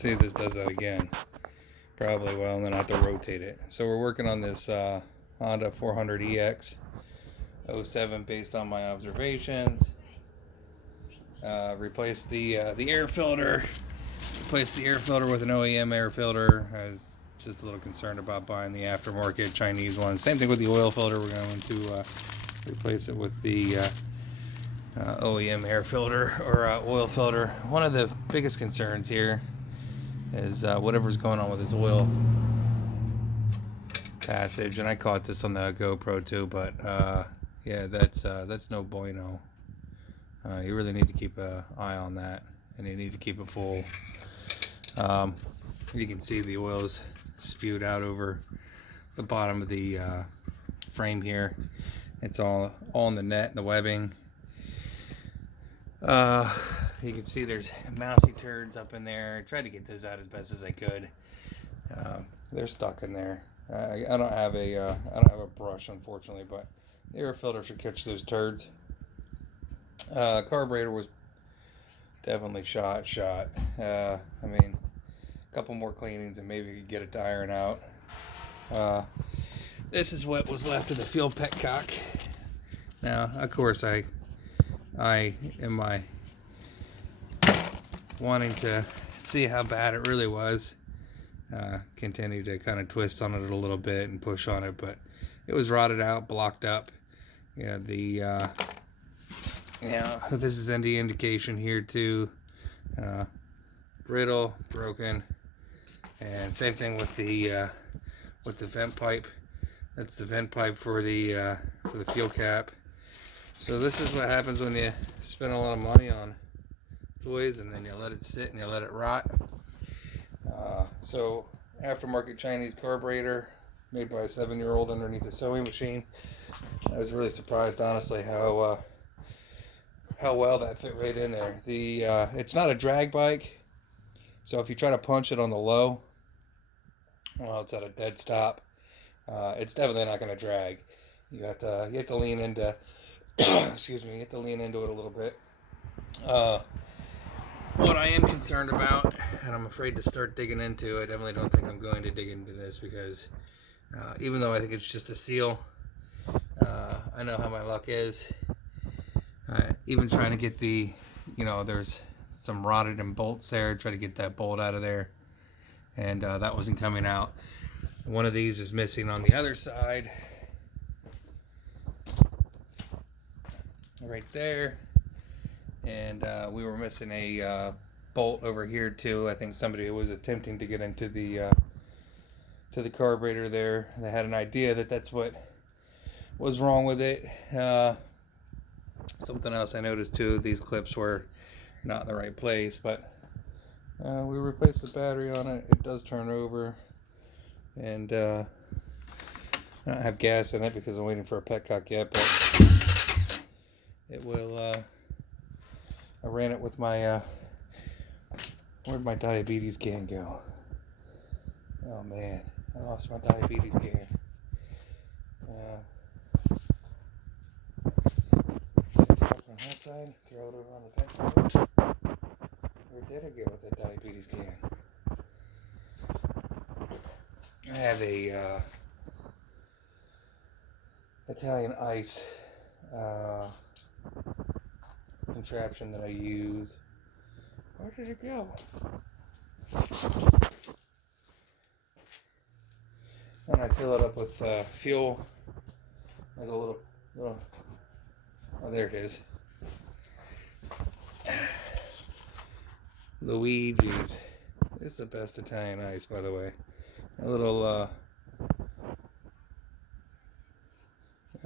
See if this does that again. Probably will, and then I have to rotate it. So we're working on this Honda 400EX 07 based on my observations. Replace the air filter. Replace the air filter with an OEM air filter. I was just a little concerned about buying the aftermarket Chinese one. Same thing with the oil filter. We're going to replace it with the OEM air filter or oil filter. One of the biggest concerns here is whatever's going on with this oil passage, and I caught this on the GoPro too. But yeah, that's no bueno. You really need to keep an eye on that, and you need to keep it full. You can see the oil's spewed out over the bottom of the frame here. It's all in the net and the webbing. You can see there's mousy turds up in there. I tried to get those out as best as I could. They're stuck in there. I don't have a brush, unfortunately, but the air filter should catch those turds. Carburetor was definitely shot. I mean, a couple more cleanings and maybe we could get it to iron out. This is what was left of the fuel petcock. Now, of course, I am wanting to see how bad it really was. Continue to kind of twist on it a little bit and push on it, but it was rotted out, blocked up. Yeah, this is any indication here too. Brittle, broken, and same thing with the vent pipe. That's the vent pipe for the fuel cap. So this is what happens when you spend a lot of money on toys and then you let it sit and you let it rot. So aftermarket Chinese carburetor made by a 7-year-old underneath a sewing machine. I was really surprised, honestly, how well that fit right in there. It's not a drag bike, so if you try to punch it on the low, well, it's at a dead stop. It's definitely not going to drag. You have to lean into excuse me, you have to lean into it a little bit. What I am concerned about, and I'm afraid to start digging into, I definitely don't think I'm going to dig into this because even though I think it's just a seal, I know how my luck is. Even trying to get there's some rotted in bolts there, try to get that bolt out of there, and that wasn't coming out. One of these is missing on the other side, right there, and we were missing a bolt over here too. I think somebody was attempting to get into the carburetor there. They had an idea that that's what was wrong with it. Something else I noticed too, these clips were not in the right place, but we replaced the battery on it. It does turn over, and I don't have gas in it because I'm waiting for a petcock yet, but it will. I ran it with my where'd my diabetes can go? Oh man, I lost my diabetes can. On that side, throw it over on the back. Where did it go with that diabetes can? I have a Italian ice contraption that I use. Where did it go? And I fill it up with fuel. There's a little. Oh, there it is. Luigi's. This is the best Italian ice, by the way. A little,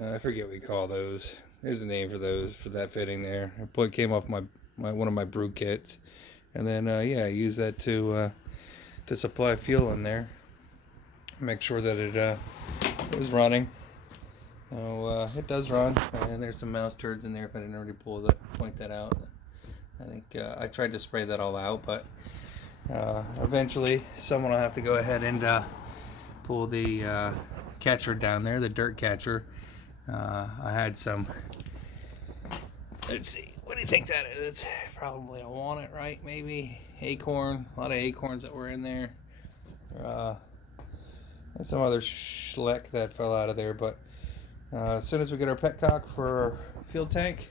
I forget what we call those. There's a name for those, for that fitting there. It came off my one of my brew kits. And then, I use that to supply fuel in there. Make sure that it is running. So, it does run. And there's some mouse turds in there if I didn't already point that out. I think I tried to spray that all out, but eventually someone will have to go ahead and pull the catcher down there, the dirt catcher. I had some, let's see, What do you think that is? Probably a walnut, right? Maybe acorn. A lot of acorns that were in there. And some other schleck that fell out of there. But as soon as we get our petcock for our fuel tank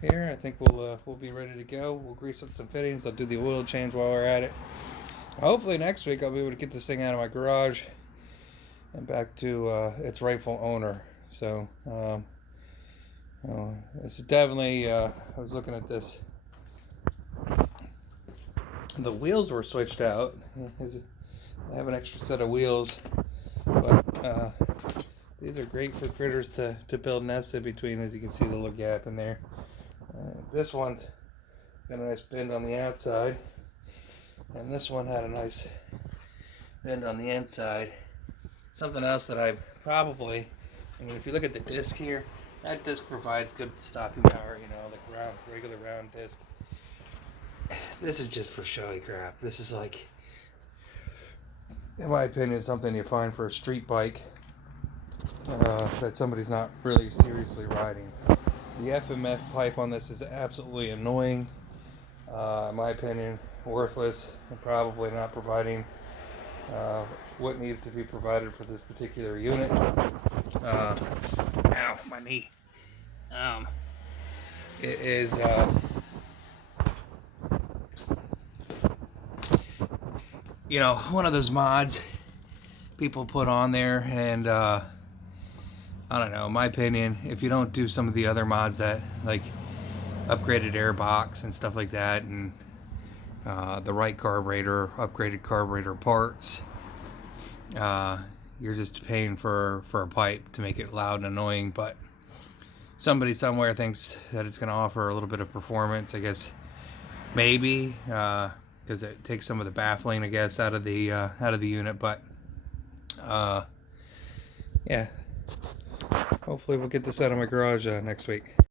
here, I think we'll be ready to go. We'll grease up some fittings. I'll do the oil change while we're at it. Hopefully next week I'll be able to get this thing out of my garage and back to its rightful owner. So it's definitely, I was looking at this. The wheels were switched out. I have an extra set of wheels, but these are great for critters to build nests in between. As you can see, the little gap in there. This one's got a nice bend on the outside, and this one had a nice bend on the inside. Something else that I mean, if you look at the disc here, that disc provides good stopping power, like regular round disc. This is just for showy crap. This is like, in my opinion, something you find for a street bike that somebody's not really seriously riding. The FMF pipe on this is absolutely annoying. In my opinion, worthless, and probably not providing what needs to be provided for this particular unit. Ow, my knee. It is one of those mods people put on there, and I don't know, in my opinion, if you don't do some of the other mods that, like upgraded airbox and stuff like that, and the right carburetor, upgraded carburetor parts, you're just paying for a pipe to make it loud and annoying. But somebody somewhere thinks that it's going to offer a little bit of performance, I guess. Maybe because it takes some of the baffling, I guess, out of the unit. But yeah, hopefully we'll get this out of my garage next week.